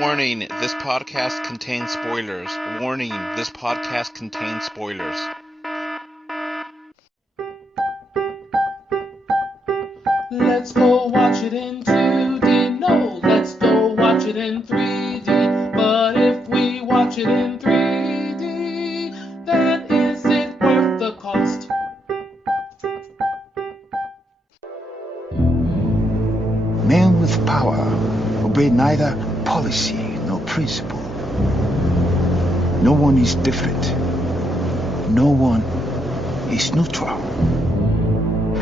Warning, this podcast contains spoilers. Warning, this podcast contains spoilers. Let's go watch it in 2D. No, let's go watch it in 3D. But if we watch it in 3D, then is it worth the cost? Men with power obey neither policy nor principle. No one is different. No one is neutral.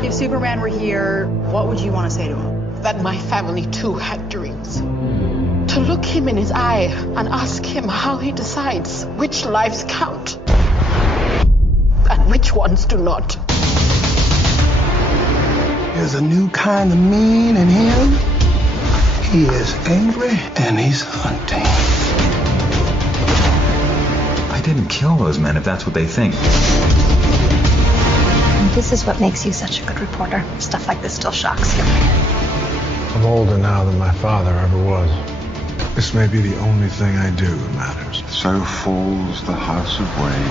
If Superman were here, what would you want to say to him? That my family too had dreams. To look him in his eye and ask him how he decides which lives count and which ones do not. There's a new kind of mean in him. He is angry and he's hunting. I didn't kill those men if that's what they think. This is what makes you such a good reporter. Stuff like this still shocks you. I'm older now than my father ever was. This may be the only thing I do that matters. So falls the house of Wayne.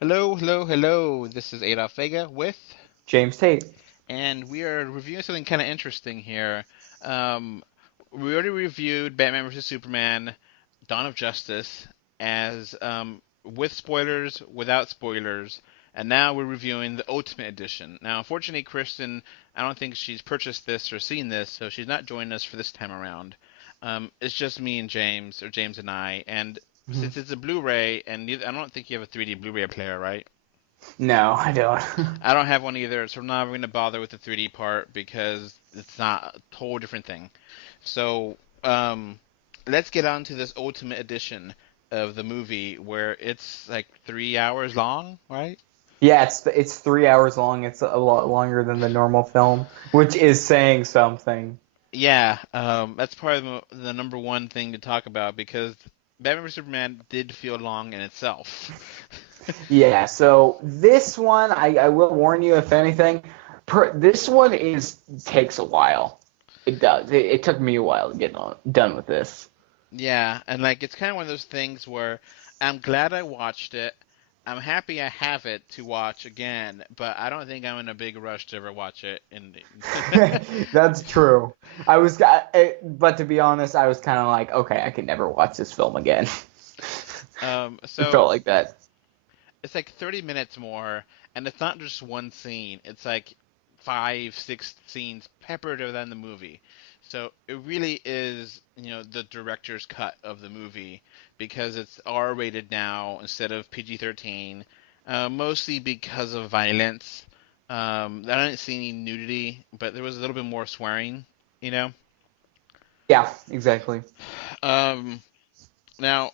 Hello. This is Adolf Vega with James Tate. And we are reviewing something kind of interesting here. We already reviewed Batman vs. Superman, Dawn of Justice, as with spoilers, without spoilers, and now we're reviewing the Ultimate Edition. Now, unfortunately, Kristen, I don't think she's purchased this or seen this, so she's not joining us for this time around. It's just me and James, or James and I, and since it's a Blu-ray, and I don't think you have a 3D Blu-ray player, right? No, I don't. I don't have one either, so I'm not going to bother with the 3D part because it's not a whole different thing. So let's get on to this Ultimate Edition of the movie where it's like 3 hours long, right? Yeah, it's 3 hours long. It's a lot longer than the normal film, which is saying something. Yeah, that's probably the number one thing to talk about because Batman vs. Superman did feel long in itself. Yeah, so this one, I will warn you, if anything, this one takes a while. It does. It took me a while to get done with this. Yeah, and like it's kind of one of those things where I'm glad I watched it. I'm happy I have it to watch again, but I don't think I'm in a big rush to ever watch it. That's true. But to be honest, I was kind of like, okay, I could never watch this film again. So it felt like that. It's like 30 minutes more, and it's not just one scene. It's like 5-6 scenes peppered around the movie. So it really is, the director's cut of the movie because it's R-rated now instead of PG-13, mostly because of violence. I didn't see any nudity, but there was a little bit more swearing, Yeah, exactly. Now,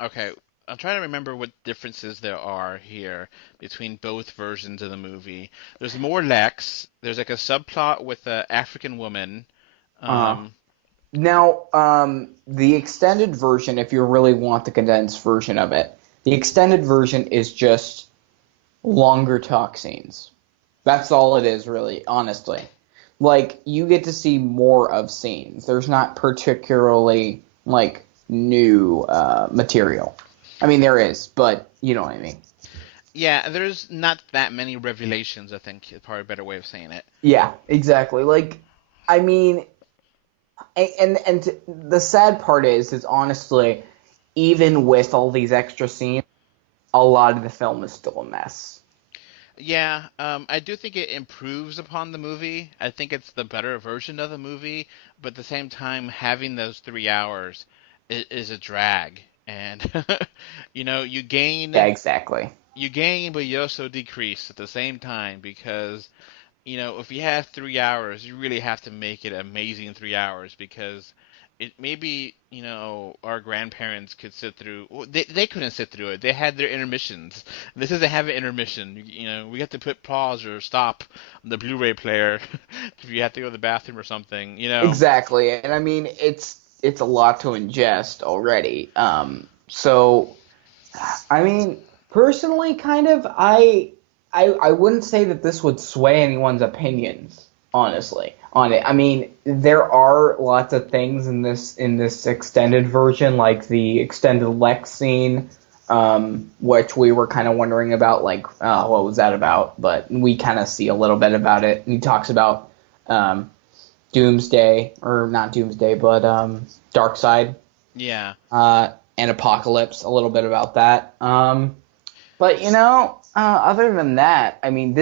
okay, I'm trying to remember what differences there are here between both versions of the movie. There's more Lex. There's like a subplot with an African woman. Now, the extended version, if you really want the condensed version of it, the extended version is just longer talk scenes. That's all it is, really, honestly. Like, you get to see more of scenes. There's not particularly, new material. I mean, there is, but you know what I mean. Yeah, there's not that many revelations, I think, is probably a better way of saying it. Yeah, exactly. And the sad part is honestly, even with all these extra scenes, a lot of the film is still a mess. Yeah, I do think it improves upon the movie. I think it's the better version of the movie, but at the same time, having those 3 hours is a drag. And, you gain... Yeah, exactly. You gain, but you also decrease at the same time because, if you have 3 hours, you really have to make it amazing 3 hours because it maybe, our grandparents could sit through... Well, they couldn't sit through it. They had their intermissions. This doesn't have an intermission. We have to put pause or stop on the Blu-ray player if you have to go to the bathroom or something, Exactly. And, I mean, it's a lot to ingest already. So, I mean, personally, kind of, I wouldn't say that this would sway anyone's opinions. honestly, on it. I mean, there are lots of things in this extended version, like the extended Lex scene, which we were kind of wondering about, like, what was that about? But we kind of see a little bit about it. He talks about um, Doomsday, or not Doomsday, but Darkseid, Yeah. and Apocalypse, a little bit about that. But other than that, I mean,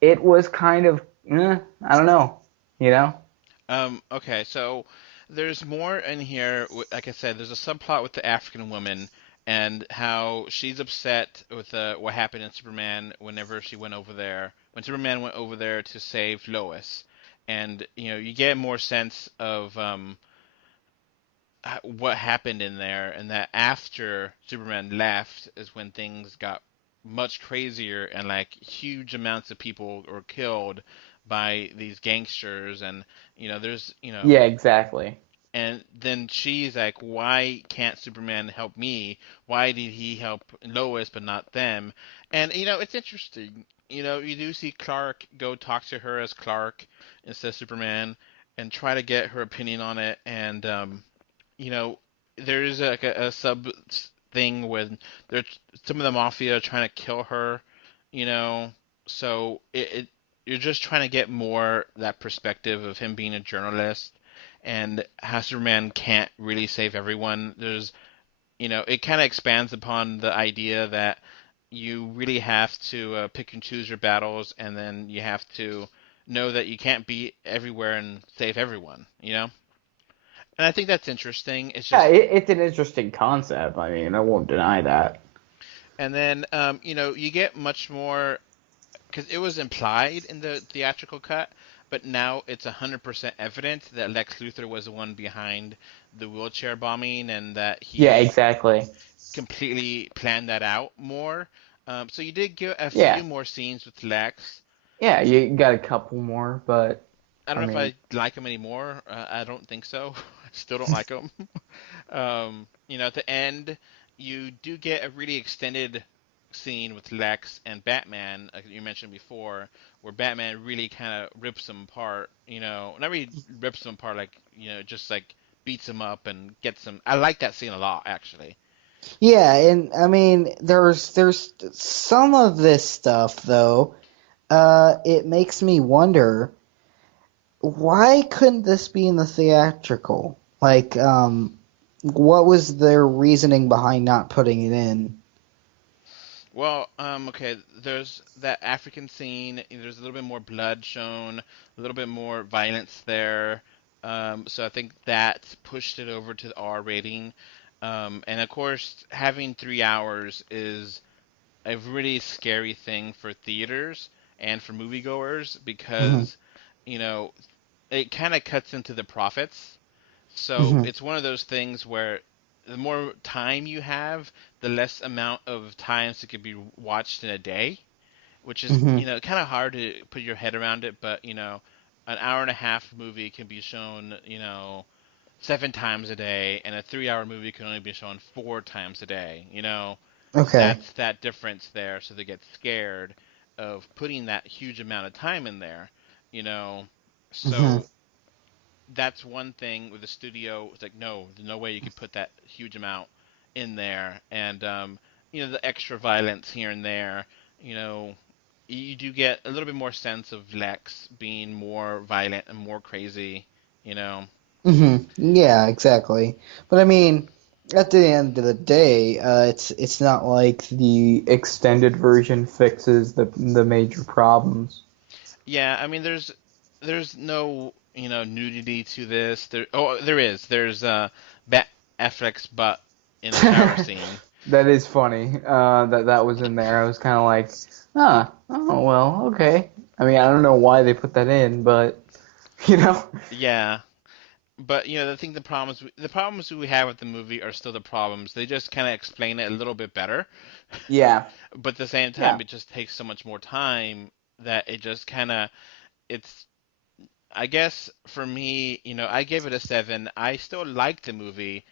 it was kind of, I don't know, you know? Okay, so there's more in here. Like I said, there's a subplot with the African woman and how she's upset with what happened in Superman whenever she went over there. When Superman went over there to save Lois, and you get more sense of what happened in there, and that after Superman left is when things got much crazier, and like huge amounts of people were killed by these gangsters, and there's Yeah, exactly. and then she's like, why can't Superman help me? Why did he help Lois but not them? And it's interesting. You do see Clark go talk to her as Clark instead of Superman and try to get her opinion on it. And you know, there is like a sub thing when there's some of the mafia trying to kill her, you know. So you're just trying to get more that perspective of him being a journalist and how Superman can't really save everyone. It kind of expands upon the idea that you really have to pick and choose your battles, and then you have to know that you can't be everywhere and save everyone, And I think that's interesting. It's Yeah, just, it's an interesting concept. I mean, I won't deny that. and then you get much more because it was implied in the theatrical cut, but now it's 100% evident that Lex Luthor was the one behind the wheelchair bombing and that Yeah, he exactly. completely planned that out more. So you did get a few Yeah. more scenes with Lex. Yeah, you got a couple more, but I I don't know if mean, I like him anymore. I don't think so. I still don't like him. At the end, you do get a really extended scene with Lex and Batman, like you mentioned before, where Batman really kind of rips him apart. Not really rips him apart, like just like beats him up and gets him. I like that scene a lot, actually. Yeah, and I mean, there's some of this stuff though. It makes me wonder why couldn't this be in the theatrical? Like, what was their reasoning behind not putting it in? Well, okay, there's that African scene. There's a little bit more blood shown, a little bit more violence there. So I think that pushed it over to the R rating. And of course, having 3 hours is a really scary thing for theaters and for moviegoers Hmm. because, you know, it kind of cuts into the profits. So Hmm. it's one of those things where the more time you have, the less amount of times it could be watched in a day, which is, Hmm. kind of hard to put your head around it, but, an hour and a half movie can be shown, 7 times a day, and a 3 hour movie can only be shown 4 times a day, Okay. That's that difference there, so they get scared of putting that huge amount of time in there, you know. Hmm. So that's one thing with the studio. It's like, no, there's no way you could put that huge amount in there. And the extra violence here and there, you know, you do get a little bit more sense of Lex being more violent and more crazy, you know. Hmm. Yeah, exactly. But I mean, at the end of the day, it's not like the extended version fixes the major problems. Yeah, I mean, there's no nudity to this. There is. There's Bat Affleck's butt in the shower scene. That is funny. That was in there. I was kind of like, oh well, okay. I mean, I don't know why they put that in, but you know, Yeah, but the problems we have with the movie are still the problems. They just kind of explain it a little bit better, yeah, but at the same time, yeah. it just takes so much more time that it just kind of it's. I guess for me, I gave it a 7. I still like the movie.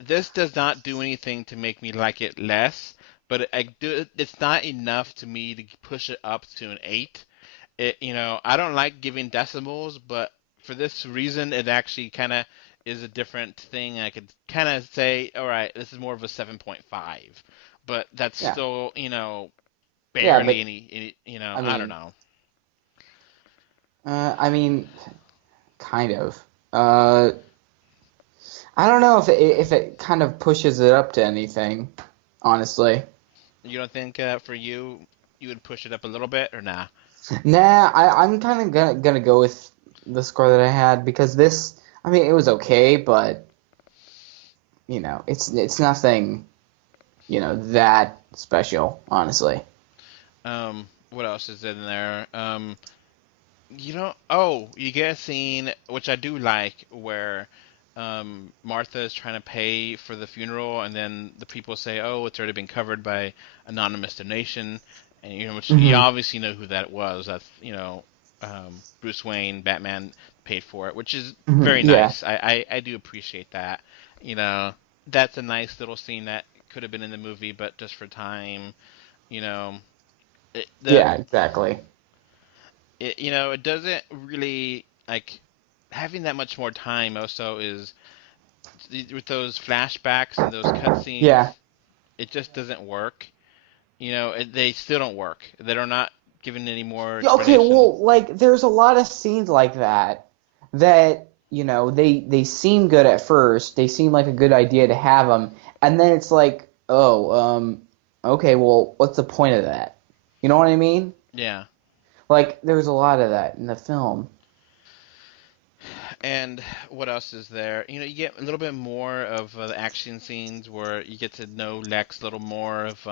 This does not do anything to make me like it less, but it's not enough to me to push it up to an 8. I don't like giving decimals, but for this reason, it actually kind of is a different thing. I could kind of say, all right, this is more of a 7.5, but that's Yeah. still, Yeah, barely but any, I I don't mean, know. I mean, kind of. Uh, I don't know if it kind of pushes it up to anything, honestly. You don't think for you would push it up a little bit or nah? Nah, I'm kind of gonna go with the score that I had because this, I mean, it was okay, but it's nothing, that special, honestly. What else is in there? Oh, you get a scene which I do like where Martha is trying to pay for the funeral, and then the people say, "Oh, it's already been covered by anonymous donation," and which you Hmm. obviously know who that was. That's Bruce Wayne, Batman paid for it, which is Hmm. very Yeah, nice. I do appreciate that. You know, that's a nice little scene that could have been in the movie, but just for time, you know, it, the yeah, exactly. it doesn't really like having that much more time also is with those flashbacks and those cutscenes, Yeah. it just doesn't work. They still don't work. They're not given any more Yeah, okay, explanation. well, like there's a lot of scenes like that they seem good at first. They seem like a good idea to have them, and then it's like, oh, okay, well, what's the point of that? You know what I mean? Yeah. Like there's a lot of that in the film. And what else is there? You get a little bit more of the action scenes where you get to know Lex a little more of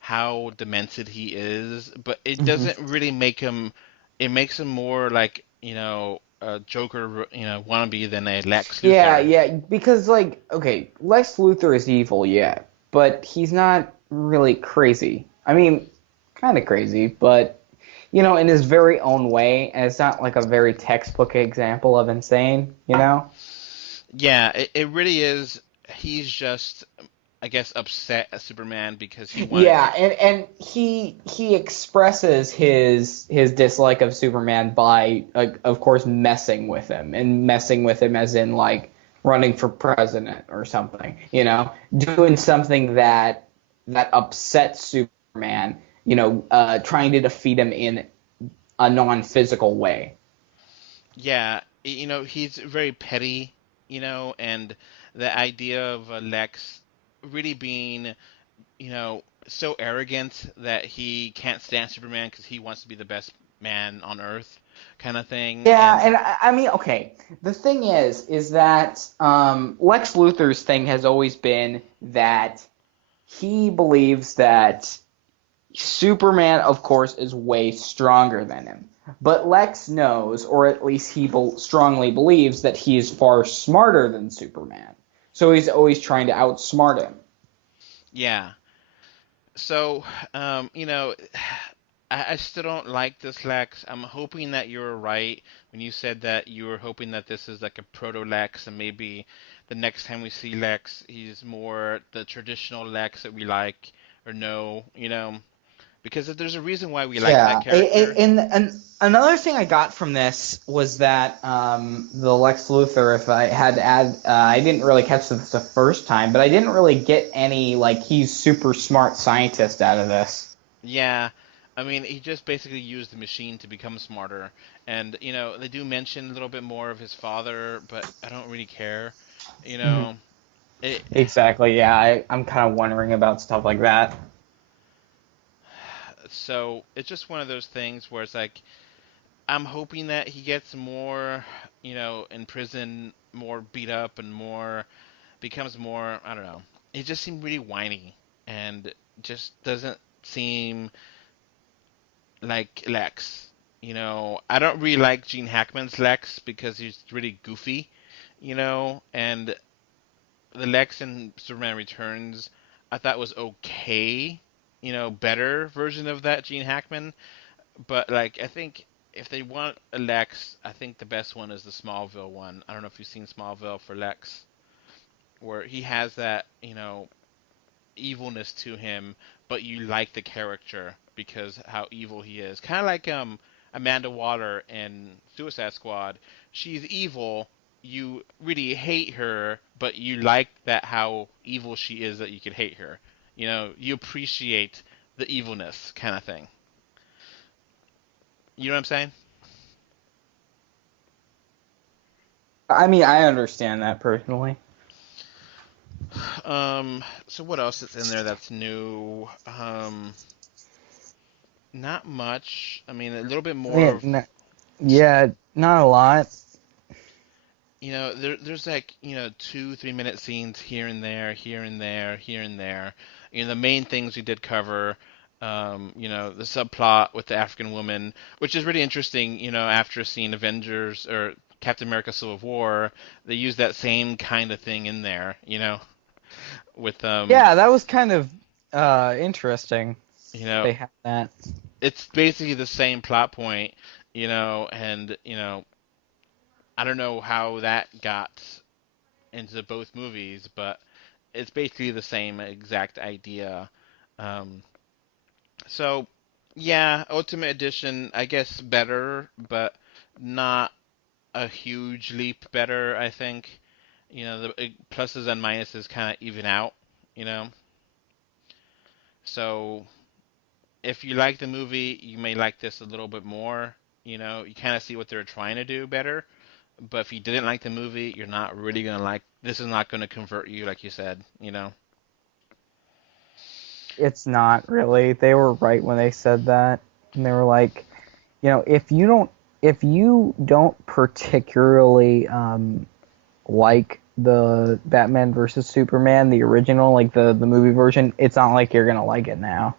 how demented he is, but it Hmm. doesn't really make him. It makes him more like a Joker, wannabe than a Lex Yeah, Luthor. yeah, because like, okay, Lex Luthor is evil, yeah, but he's not really crazy. I mean, kind of crazy, but in his very own way, and it's not like a very textbook example of insane, you know? Yeah, it really is. He's just, I guess, upset at Superman because he wanted. Yeah, and he expresses his dislike of Superman by, like, of course, messing with him, and messing with him as in like running for president or something, doing something that upsets Superman, trying to defeat him in a non-physical way. Yeah, he's very petty, and the idea of Lex really being, so arrogant that he can't stand Superman because he wants to be the best man on Earth, kind of thing. Yeah, And and I mean, okay. The thing is that Lex Luthor's thing has always been that he believes that Superman, of course, is way stronger than him. But Lex knows, or at least he strongly believes, that he is far smarter than Superman. So he's always trying to outsmart him. yeah, so I still don't like this Lex. I'm hoping that you were right when you said that you were hoping that this is like a proto Lex, and maybe the next time we see Lex, he's more the traditional Lex that we like or know, because if there's a reason why we like that Yeah, character. and another thing I got from this was that the Lex Luthor, if I had to add, I didn't really catch this the first time, but I didn't really get any, like, he's super smart scientist out of this. Yeah, I mean, he just basically used the machine to become smarter, and they do mention a little bit more of his father, but I don't really care, you Mhm. know. It Exactly, yeah, I'm kind of wondering about stuff like that. so it's just one of those things where it's like I'm hoping that he gets more, in prison, more beat up and more becomes more, I don't know. He just seemed really whiny and just doesn't seem like Lex. I don't really like Gene Hackman's Lex because he's really goofy, and the Lex in Superman Returns I thought was okay, better version of that Gene Hackman. But like I think if they want a Lex, I think the best one is the Smallville one. I don't know if you've seen Smallville for Lex, where he has that, evilness to him, but you like the character because how evil he is. Kind of like Amanda Waller in Suicide Squad, she's evil. You really hate her, but you like that how evil she is that you could hate her. You appreciate the evilness kind of thing. You know what I'm saying? I mean, I understand that personally. So what else is in there that's new? Not much. I mean, a little bit more of, Yeah, not a lot. there's like, 2, 3 minute scenes here and there, here and there, here and there. The main things we did cover, the subplot with the African woman, which is really interesting, after seeing Avengers or Captain America Civil War, they use that same kind of thing in there, with, Yeah, that was kind of interesting. you know, They had that. it's basically the same plot point, and, I don't know how that got into both movies, but it's basically the same exact idea. Um, so, yeah, Ultimate Edition, I guess better, but not a huge leap better, I think. The pluses and minuses kind of even out, you know. So, if you like the movie, you may like this a little bit more. You kind of see what they're trying to do better. But if you didn't like the movie, you're not really gonna like. This is not gonna convert you, like you said. It's not really. They were right when they said that. And they were like, if you don't particularly like the Batman versus Superman, the original, like the movie version, it's not like you're gonna like it now.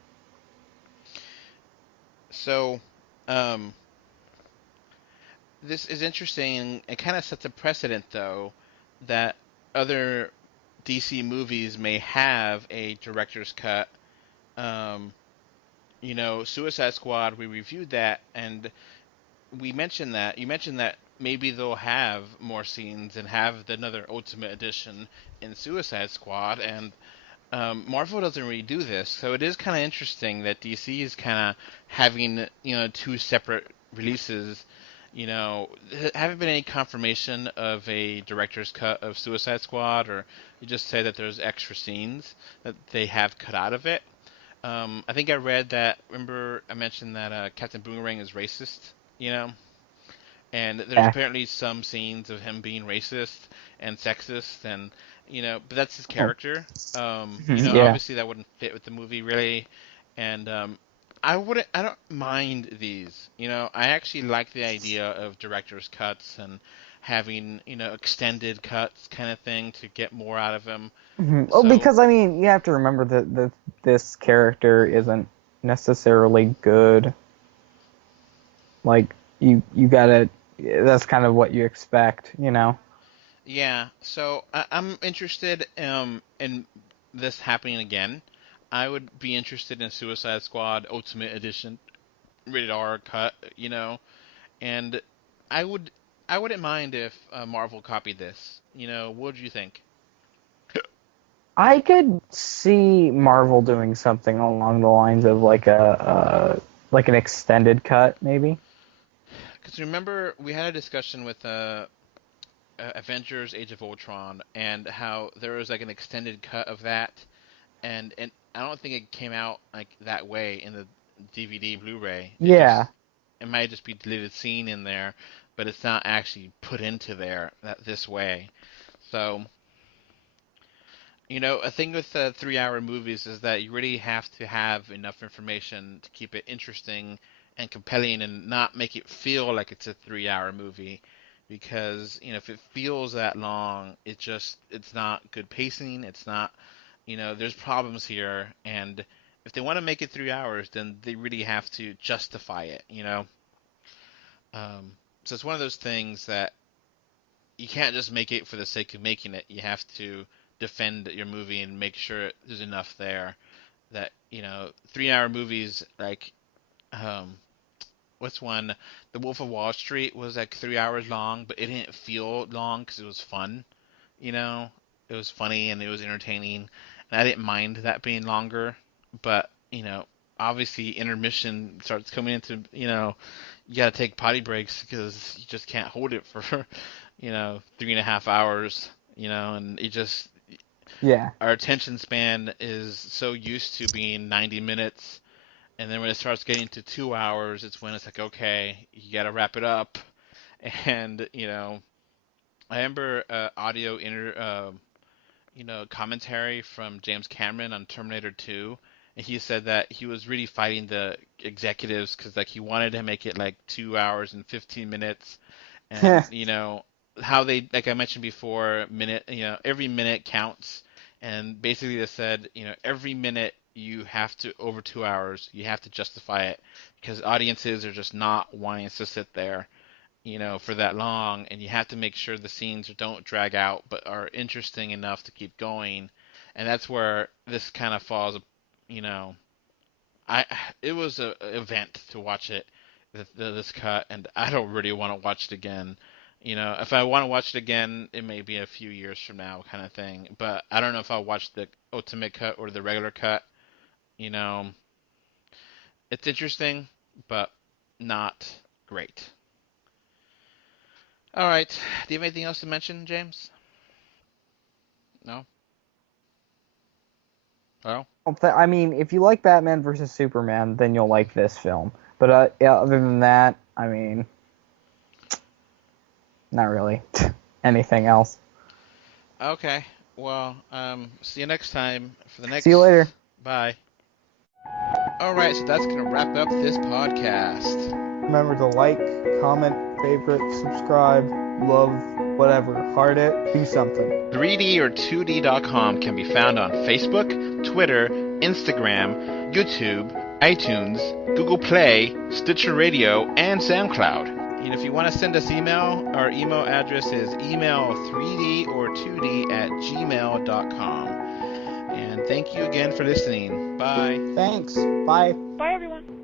So, um, this is interesting. It kind of sets a precedent, though, that other DC movies may have a director's cut. Um, Suicide Squad, we reviewed that, and we mentioned that. You mentioned that maybe they'll have more scenes and have another Ultimate Edition in Suicide Squad, and Marvel doesn't really do this, so it is kind of interesting that DC is kind of having two separate releases. Haven't been any confirmation of a director's cut of Suicide Squad, or you just say that there's extra scenes that they have cut out of it. I think I read that. Remember, I mentioned that Captain Boomerang is racist. You know, and there's Yeah. apparently some scenes of him being racist and sexist, and but that's his character. Yeah. Obviously that wouldn't fit with the movie really, and I don't mind these. I actually like the idea of director's cuts and having extended cuts kind of thing to get more out of him. Well, So because I mean, you have to remember that this character isn't necessarily good. Like you gotta. That's kind of what you expect, yeah, so I'm interested in this happening again. I would be interested in Suicide Squad Ultimate Edition rated R cut, and I would I wouldn't mind if Marvel copied this. What do you think? I could see Marvel doing something along the lines of like an extended cut, maybe. Because remember we had a discussion with Avengers: Age of Ultron and how there was like an extended cut of that, and I don't think it came out like that way in the DVD Blu-ray. Yeah. It might just be deleted scene in there, but it's not actually put into there this way. So, a thing with 3-hour movies is that you really have to have enough information to keep it interesting and compelling and not make it feel like it's a 3-hour movie. Because, if it feels that long, it's not good pacing. It's not, there's problems here. And if they want to make it 3 hours, then they really have to justify it. So it's one of those things that you can't just make it for the sake of making it. You have to defend your movie and make sure there's enough there that 3-hour movies like what's one? The Wolf of Wall Street was like 3 hours long, but it didn't feel long because it was fun. You know, it was funny and it was entertaining, and I didn't mind that being longer. But obviously intermission starts coming into, you got to take potty breaks because you just can't hold it for, 3.5 hours, and it just, Yeah. our attention span is so used to being 90 minutes. And then when it starts getting to 2 hours, it's when it's like, okay, you got to wrap it up. And, I remember commentary from James Cameron on Terminator 2, and he said that he was really fighting the executives because like he wanted to make it like 2 hours and 15 minutes, and how they, like I mentioned before, every minute counts, and basically they said every minute you have to over 2 hours you have to justify it because audiences are just not wanting to sit there for that long, and you have to make sure the scenes don't drag out but are interesting enough to keep going. And that's where this kind of falls, you know, it was a event to watch it, this cut, and I don't really want to watch it again. If I want to watch it again, it may be a few years from now kind of thing, but I don't know if I'll watch the ultimate cut or the regular cut. You know, it's interesting, but not great. All right. Do you have anything else to mention, James? No? Oh? I mean, if you like Batman versus Superman, then you'll like this film. But yeah, other than that, I mean, not really anything else. Okay. Well, see you next time for the next. See you later. Bye. All right, so that's gonna wrap up this podcast. Remember to like, comment, favorite, subscribe, love, whatever, heart it, do something. 3D or 2D.com can be found on Facebook, Twitter, Instagram, YouTube, iTunes, Google Play, Stitcher Radio, and SoundCloud. And if you want to send us email, our email address is email3d or 2d@gmail.com. And thank you again for listening. Bye. Thanks. Bye. Bye, everyone.